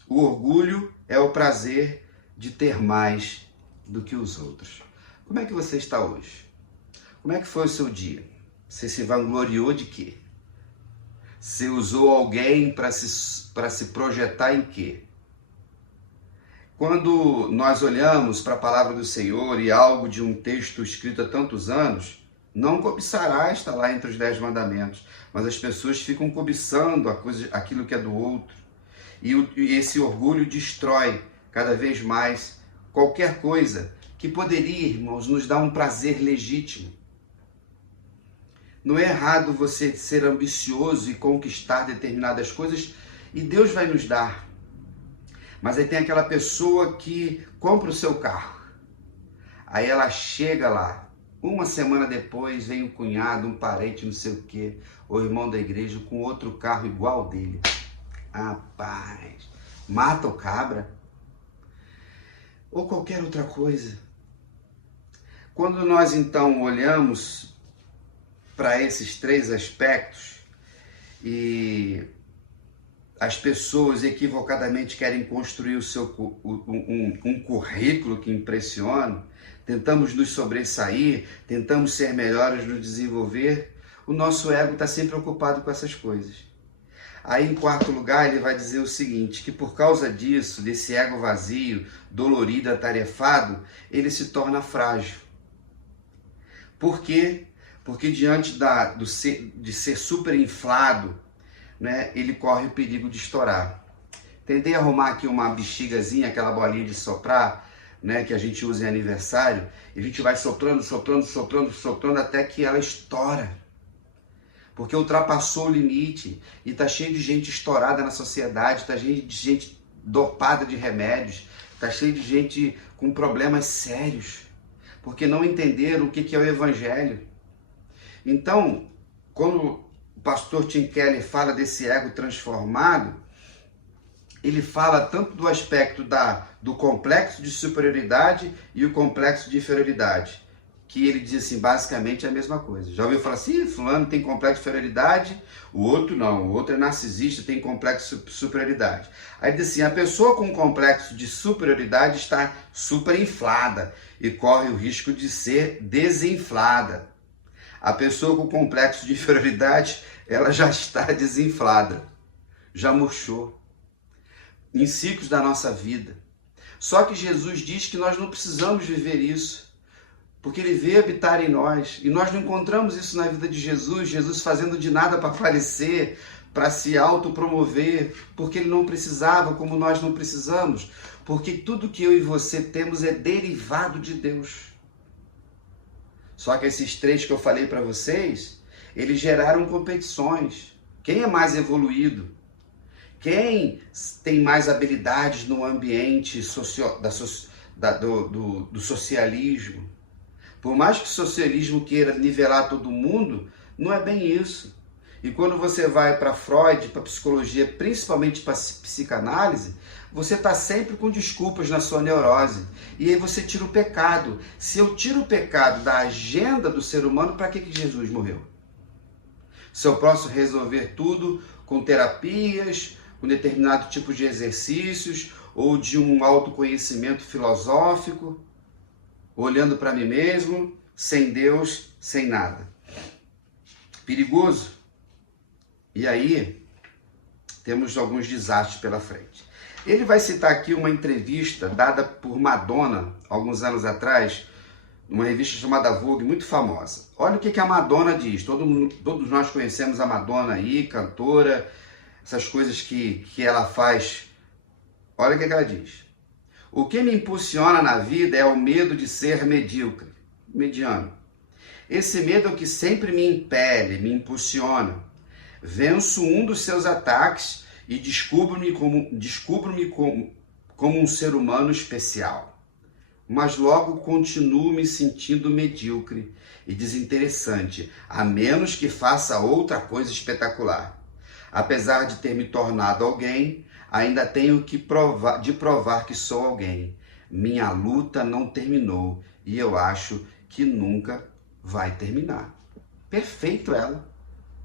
o orgulho é o prazer de ter mais do que os outros. Como é que você está hoje? Como é que foi o seu dia? Você se vangloriou de quê? Você usou alguém para se projetar em quê? Quando nós olhamos para a palavra do Senhor e algo de um texto escrito há tantos anos, Não cobiçarás está lá entre os 10 mandamentos, mas as pessoas ficam cobiçando aquilo que é do outro. E esse orgulho destrói cada vez mais qualquer coisa que poderia, irmãos, nos dar um prazer legítimo. Não é errado você ser ambicioso e conquistar determinadas coisas, e Deus vai nos dar. Mas aí tem aquela pessoa que compra o seu carro. Aí ela chega lá, uma semana depois vem um cunhado, um parente, não sei o quê, ou irmão da igreja com outro carro igual dele. Rapaz, mata o cabra. Ou qualquer outra coisa. Quando nós então olhamos para esses 3 aspectos e as pessoas equivocadamente querem construir um currículo que impressiona, tentamos nos sobressair, tentamos ser melhores, nos desenvolver, o nosso ego está sempre ocupado com essas coisas. Aí, em quarto lugar, ele vai dizer o seguinte, que por causa disso, desse ego vazio, dolorido, atarefado, ele se torna frágil. Por quê? Porque diante de ser super inflado, né, ele corre o perigo de estourar. Tentei arrumar aqui uma bexigazinha, aquela bolinha de soprar, né, que a gente usa em aniversário, e a gente vai soprando até que ela estoura. Porque ultrapassou o limite e está cheio de gente estourada na sociedade, está cheio de gente dopada de remédios, está cheio de gente com problemas sérios, porque não entenderam o que é o Evangelho. Então, quando o pastor Tim Keller fala desse ego transformado, ele fala tanto do aspecto do complexo de superioridade e o complexo de inferioridade, que ele diz assim, basicamente é a mesma coisa. Já ouviu falar assim, fulano tem complexo de inferioridade, o outro não, o outro é narcisista, tem complexo de superioridade. Aí diz assim, a pessoa com complexo de superioridade está superinflada e corre o risco de ser desinflada. A pessoa com complexo de inferioridade, ela já está desinflada, já murchou, em ciclos da nossa vida. Só que Jesus diz que nós não precisamos viver isso, porque ele veio habitar em nós, e nós não encontramos isso na vida de Jesus, Jesus fazendo de nada para aparecer, para se autopromover, porque ele não precisava, como nós não precisamos, porque tudo que eu e você temos é derivado de Deus. Só que esses 3 que eu falei para vocês, eles geraram competições. Quem é mais evoluído? Quem tem mais habilidades no ambiente do socialismo? Por mais que o socialismo queira nivelar todo mundo, não é bem isso. E quando você vai para Freud, para psicologia, principalmente para psicanálise, você está sempre com desculpas na sua neurose. E aí você tira o pecado. Se eu tiro o pecado da agenda do ser humano, para que Jesus morreu? Se eu posso resolver tudo com terapias, com determinado tipo de exercícios, ou de um autoconhecimento filosófico, olhando para mim mesmo, sem Deus, sem nada. Perigoso. E aí, temos alguns desastres pela frente. Ele vai citar aqui uma entrevista dada por Madonna, alguns anos atrás, numa revista chamada Vogue, muito famosa. Olha o que a Madonna diz. Todos nós conhecemos a Madonna aí, cantora, essas coisas que ela faz. Olha o que ela diz. O que me impulsiona na vida é o medo de ser medíocre, mediano. Esse medo é o que sempre me impele, me impulsiona. Venço um dos seus ataques e descubro-me como um ser humano especial. Mas logo continuo me sentindo medíocre e desinteressante, a menos que faça outra coisa espetacular. Apesar de ter me tornado alguém, ainda tenho que provar que sou alguém. Minha luta não terminou e eu acho que nunca vai terminar. Perfeito ela.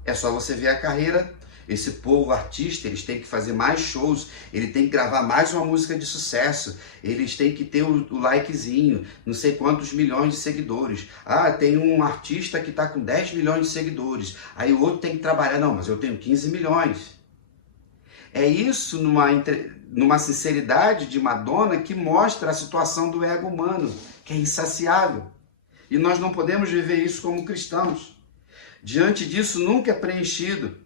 É só você ver a carreira. Esse povo artista, eles têm que fazer mais shows, ele tem que gravar mais uma música de sucesso, eles têm que ter o likezinho, não sei quantos milhões de seguidores. Ah, tem um artista que está com 10 milhões de seguidores, aí o outro tem que trabalhar, não, mas eu tenho 15 milhões. É isso numa sinceridade de Madonna que mostra a situação do ego humano, que é insaciável. E nós não podemos viver isso como cristãos. Diante disso, nunca é preenchido.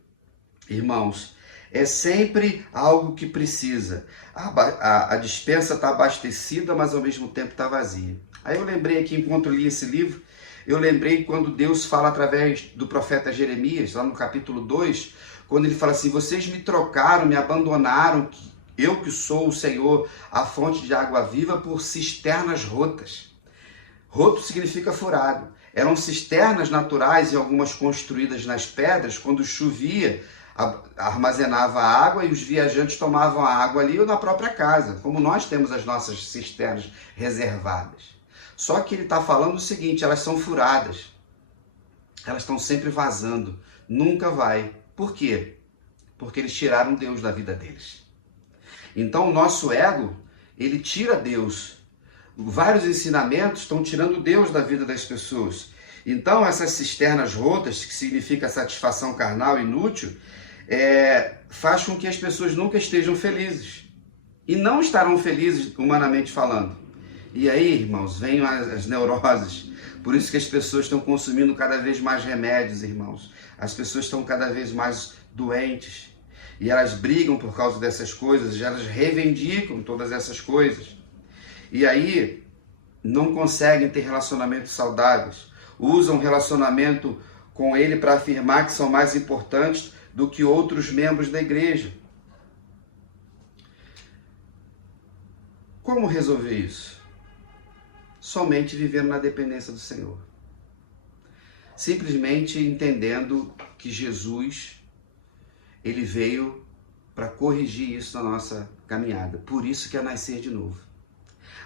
Irmãos, é sempre algo que precisa. A despensa está abastecida, mas ao mesmo tempo está vazia. Aí eu lembrei aqui, enquanto eu li esse livro, eu lembrei quando Deus fala através do profeta Jeremias, lá no capítulo 2, quando ele fala assim: vocês me trocaram, me abandonaram, eu que sou o Senhor, a fonte de água viva, por cisternas rotas. Roto significa furado. Eram cisternas naturais e algumas construídas nas pedras. Quando chovia, armazenava água e os viajantes tomavam a água ali ou na própria casa, como nós temos as nossas cisternas reservadas. Só que ele está falando o seguinte: elas são furadas. Elas estão sempre vazando. Nunca vai. Por quê? Porque eles tiraram Deus da vida deles. Então o nosso ego, ele tira Deus. Vários ensinamentos estão tirando Deus da vida das pessoas. Então essas cisternas rotas, que significa satisfação carnal inútil, faz com que as pessoas nunca estejam felizes. E não estarão felizes humanamente falando. E aí, irmãos, vêm as neuroses. Por isso que as pessoas estão consumindo cada vez mais remédios, irmãos. As pessoas estão cada vez mais doentes. E elas brigam por causa dessas coisas, elas reivindicam todas essas coisas. E aí, não conseguem ter relacionamentos saudáveis. Usam relacionamento com ele para afirmar que são mais importantes do que outros membros da igreja. Como resolver isso? Somente vivendo na dependência do Senhor. Simplesmente entendendo que Jesus, ele veio para corrigir isso na nossa caminhada. Por isso que é nascer de novo.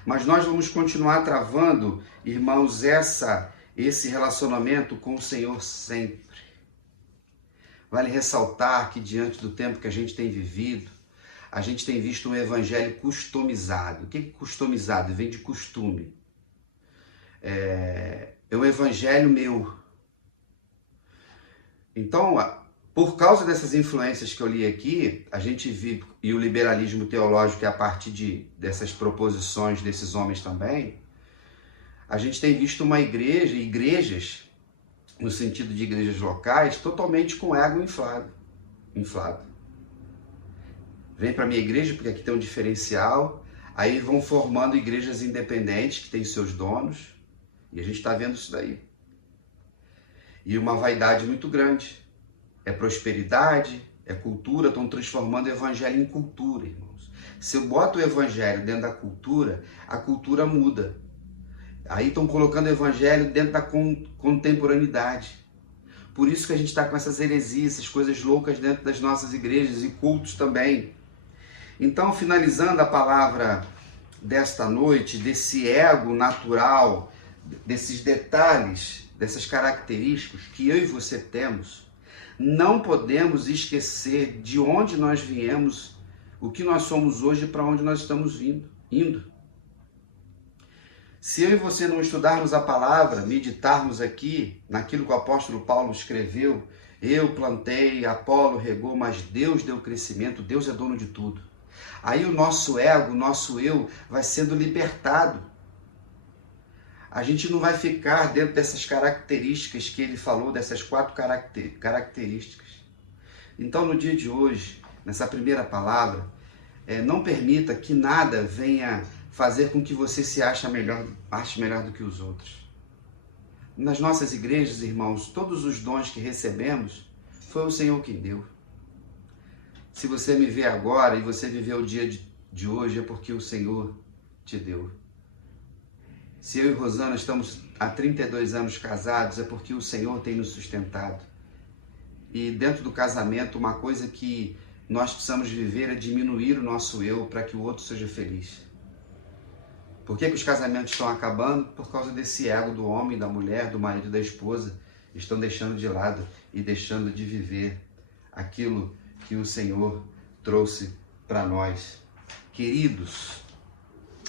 Mas nós vamos continuar travando, irmãos, esse relacionamento com o Senhor sempre. Vale ressaltar que diante do tempo que a gente tem vivido, a gente tem visto um evangelho customizado. O que é customizado? Vem de costume. É um evangelho meu. Então, por causa dessas influências que eu li aqui, a gente vive, e o liberalismo teológico é a partir dessas proposições desses homens também, a gente tem visto uma igreja, igrejas, no sentido de igrejas locais, totalmente com ego inflado. Vem para a minha igreja porque aqui tem um diferencial, aí vão formando igrejas independentes que têm seus donos, e a gente está vendo isso daí. E uma vaidade muito grande. É prosperidade, é cultura, estão transformando o evangelho em cultura, irmãos. Se eu boto o evangelho dentro da cultura, a cultura muda. Aí estão colocando o evangelho dentro da contemporaneidade. Por isso que a gente está com essas heresias, essas coisas loucas dentro das nossas igrejas e cultos também. Então, finalizando a palavra desta noite, desse ego natural, desses detalhes, dessas características que eu e você temos, não podemos esquecer de onde nós viemos, o que nós somos hoje e para onde nós estamos indo. Se eu e você não estudarmos a palavra, meditarmos aqui naquilo que o apóstolo Paulo escreveu, eu plantei, Apolo regou, mas Deus deu crescimento, Deus é dono de tudo. Aí o nosso ego, o nosso eu vai sendo libertado. A gente não vai ficar dentro dessas características que ele falou, dessas 4 características. Então, no dia de hoje, nessa primeira palavra, não permita que nada venha fazer com que você se ache melhor do que os outros. Nas nossas igrejas, irmãos, todos os dons que recebemos, foi o Senhor quem deu. Se você me vê agora e você viveu o dia de hoje, é porque o Senhor te deu. Se eu e Rosana estamos há 32 anos casados, é porque o Senhor tem nos sustentado. E dentro do casamento, uma coisa que nós precisamos viver é diminuir o nosso eu para que o outro seja feliz. Por que os casamentos estão acabando? Por causa desse ego do homem, da mulher, do marido e da esposa. Estão deixando de lado e deixando de viver aquilo que o Senhor trouxe para nós. Queridos,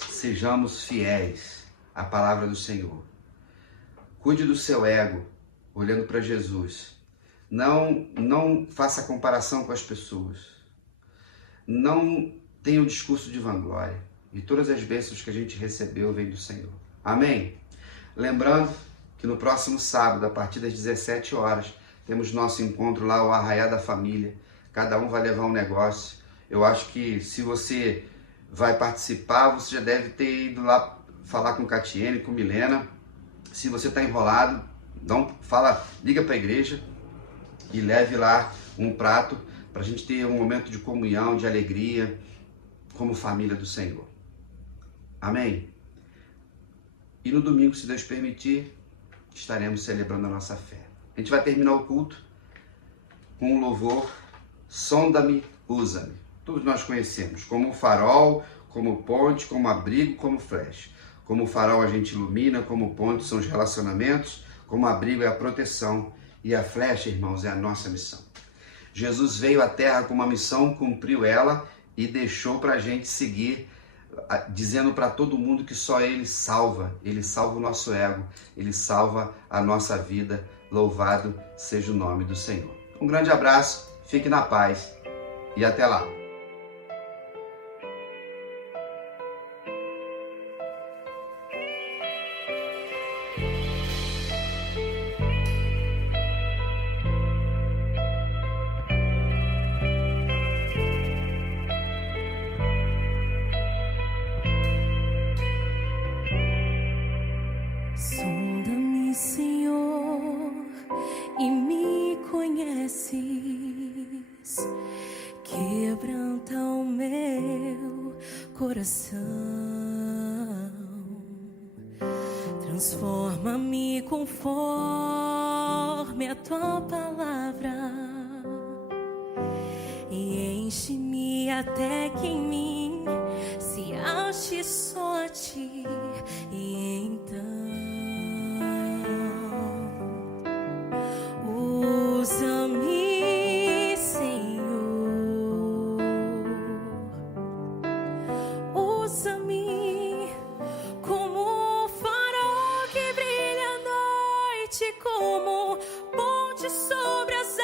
sejamos fiéis a palavra do Senhor. Cuide do seu ego, olhando para Jesus. Não faça comparação com as pessoas. Não tenha um discurso de vanglória. E todas as bênçãos que a gente recebeu vêm do Senhor. Amém? Lembrando que no próximo sábado, a partir das 17 horas, temos nosso encontro lá, o Arraiá da Família. Cada um vai levar um negócio. Eu acho que se você vai participar, você já deve ter ido lá falar com Catiene, com Milena. Se você está enrolado, liga para a igreja e leve lá um prato para a gente ter um momento de comunhão, de alegria, como família do Senhor. Amém? E no domingo, se Deus permitir, estaremos celebrando a nossa fé. A gente vai terminar o culto com o louvor Sonda-me, Usa-me. Todos nós conhecemos como farol, como ponte, como abrigo, como flecha. Como farol a gente ilumina, como ponte são os relacionamentos, como abrigo é a proteção e a flecha, irmãos, é a nossa missão. Jesus veio à Terra com uma missão, cumpriu ela e deixou para a gente seguir, dizendo para todo mundo que só Ele salva o nosso ego, Ele salva a nossa vida. Louvado seja o nome do Senhor. Um grande abraço, fique na paz e até lá. Sonda-me, Senhor, e me conheces. Quebranta o meu coração. Transforma-me conforme a tua palavra e enche-me até que em mim se ache só a ti. E então usa-me, Senhor, usa-me como farol que brilha à noite, como ponte sobre as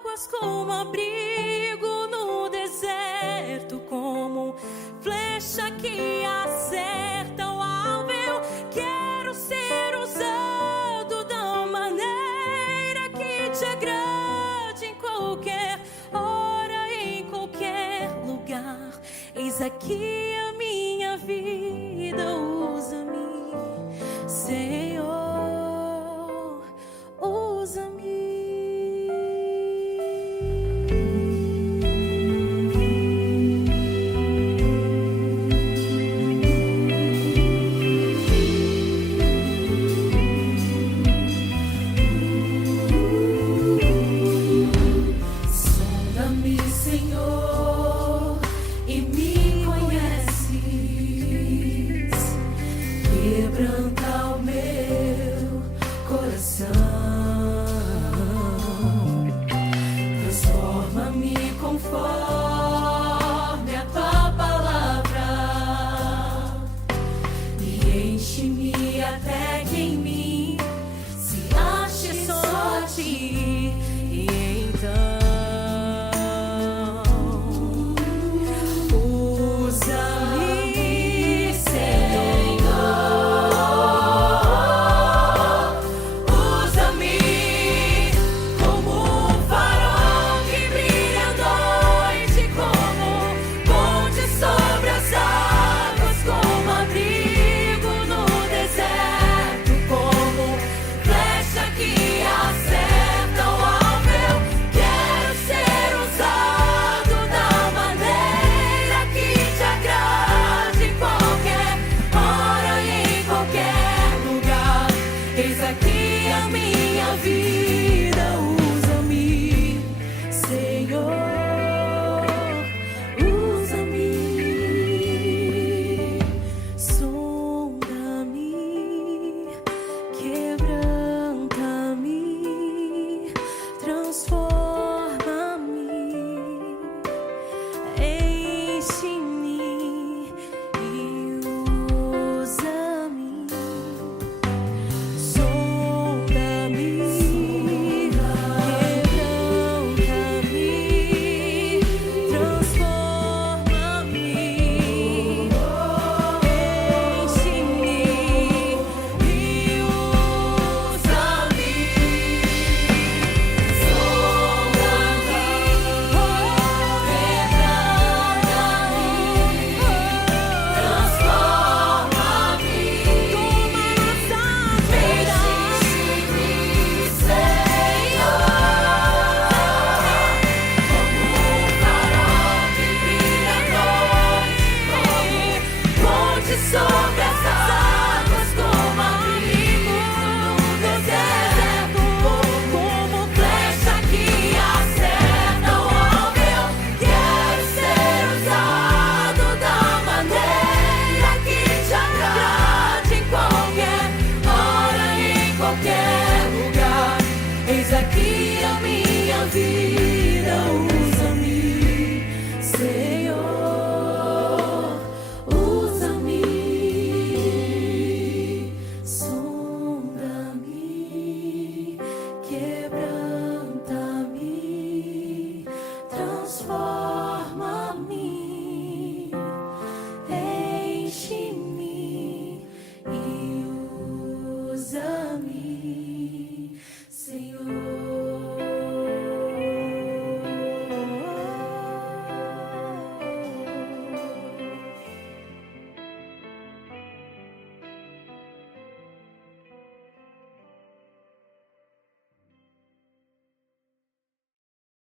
águas, como abrigo no deserto, como flecha que acerta o alvo. Eu quero ser usado da maneira que te agrade, em qualquer hora, em qualquer lugar. Eis aqui a minha vida, usa-me, Senhor.